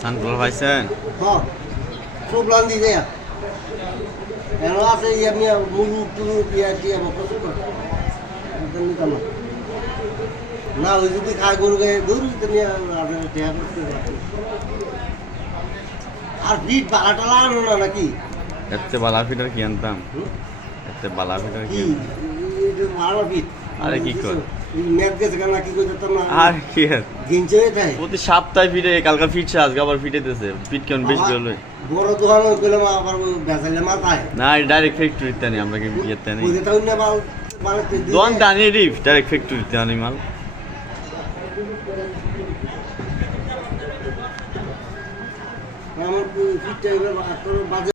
Sunglass পাইছেন? হ্যাঁ সব লান দিয়ে যায় এর আছে আমি মুরু টুরু পিয়া টিয়া বকস নিতাম না ওই যদি খায় গরু গায়ে দূর তুমি টেয়া করতে আর বিট বালাটা লাগানো না নাকি এতে বালা ফিটার কি আনতাম? এতে বালা ফিটার কি? ভালো বিট আরে কি কর? ম্যাচ গেছে কেন কি করে যেতাম না আর কি আর গিনছে তাই প্রতি সপ্তাহে ফিটে কালকে ফিটছে আজকে আবার ফিটেতেছে ফিট কেমন বেশি হলো বড় দোকান গেলাম আবার বেচাইলে মাথায় না ডাইরেক্ট ফ্যাক্টরিতে আনি আমরা কি ইয়েতে আনি ওই তাই না মাল মানে দোকান টানি রিফ ডাইরেক্ট ফ্যাক্টরিতে আনি মাল আমার ফিট টাইপের বাজে